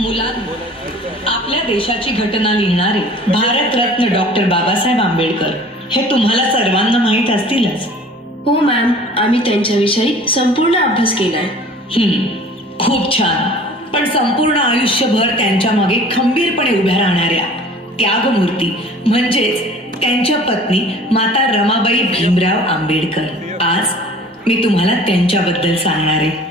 मुलांनो, आपल्या देशाची घटना लिहिणारे भारतरत्न डॉक्टर बाबासाहेब आंबेडकर हे तुम्हाला सर्वांना माहीत असतीलच. हो मॅम, आम्ही त्यांच्याविषयी संपूर्ण अभ्यास केलाय. खूप छान. पण संपूर्ण आयुष्यभर त्यांच्या मागे खंबीरपणे उभ्या राहणाऱ्या त्यागमूर्ती म्हणजेच त्यांच्या पत्नी माता रमाबाई भीमराव आंबेडकर, आज मी तुम्हाला त्यांच्याबद्दल सांगणार आहे.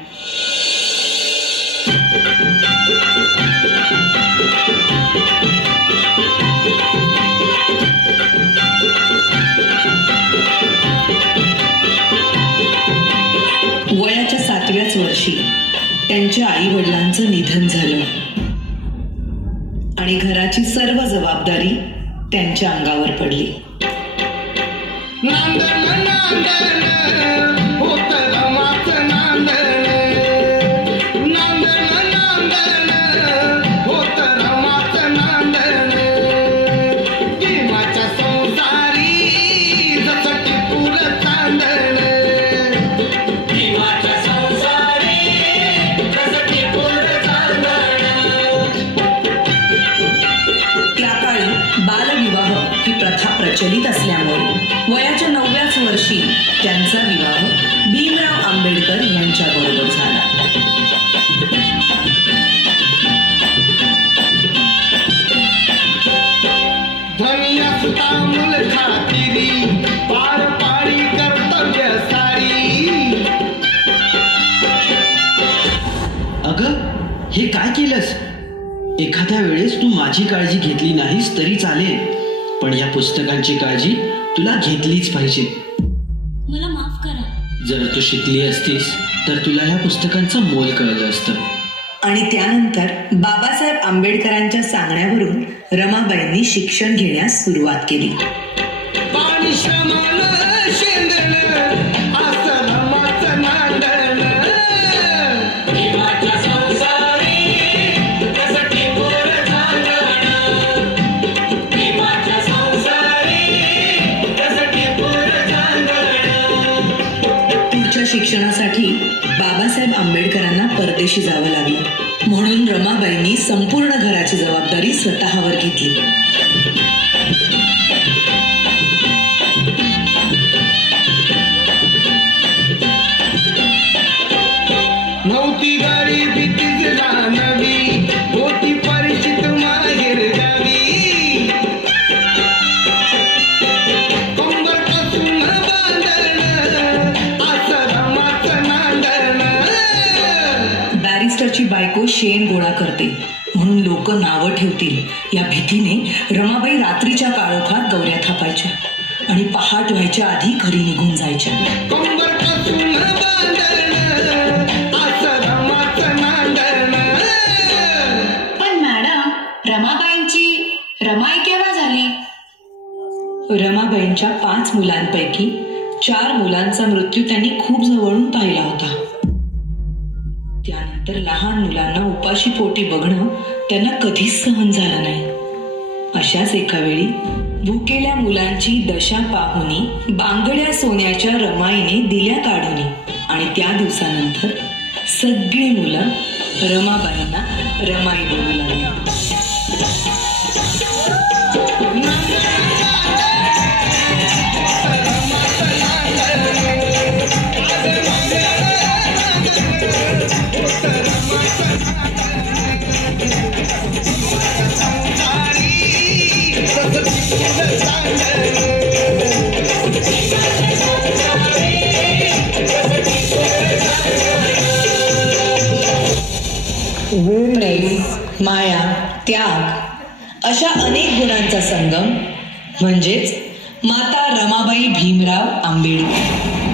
वयाच्या 7व्याच वर्षी त्यांच्या आई वडिलांचं निधन झालं आणि घराची सर्व जबाबदारी त्यांच्या अंगावर पडली. प्रचलित असल्यामुळे वयाच्या 9व्याच वर्षी त्यांचा विवाह भीमराव आंबेडकर यांच्याबरोबर झाला. अगं, हे काय केलंस? एखाद्या वेळेस तू माझी काळजी घेतली नाहीस तरी चालेल, पण या पुस्तकांची काळजी तुला घेतलीच पाहिजे. मला माफ करा. जर तू शिकली असतीस तर तुला या पुस्तकांचं मोल कळलं असतं. आणि त्यानंतर बाबासाहेब आंबेडकरांच्या सांगण्यावरून रमाबाईंनी शिक्षण घेण्यास सुरुवात केली. शिक्षणासाठी बाबासाहेब आंबेडकरांना परदेशी जावं लागलं, म्हणून रमाबाईंनी संपूर्ण घराची जबाबदारी स्वतःवर घेतली. नव्हती गाडी भीतीच जाणवी, होती परिचित माहेर गावी. बॅरिस्टरची बायको शेण गोळा करते म्हणून लोक नावं ठेवतील या भीतीने रमाबाई रात्रीच्या काळोखात गौऱ्या थापायच्या आणि पहाट व्हायच्या आधी घरी निघून जायच्या. पण मॅडम, रमाबाईंची रमाई केव्हा झाली? रमाबाईंच्या 5 मुलांपैकी 4 मुलांचा मृत्यू त्यांनी खूप जवळून पाहिला होता. त्यानंतर लहान मुलांना उपाशी पोटी बघणं त्यांना कधीच सहन झालं नाही. अशाच एका वेळी भुकेल्या मुलांची दशा पाहुनी बांगड्या सोन्याच्या रमाईने दिल्या काढून आणि त्या दिवसानंतर सगळी मुलं रमाबाईंना रमाई बोलू लागली. प्रेम, माया, त्याग अशा अनेक गुणांचा संगम म्हणजेच माता रमाबाई भीमराव आंबेडकर.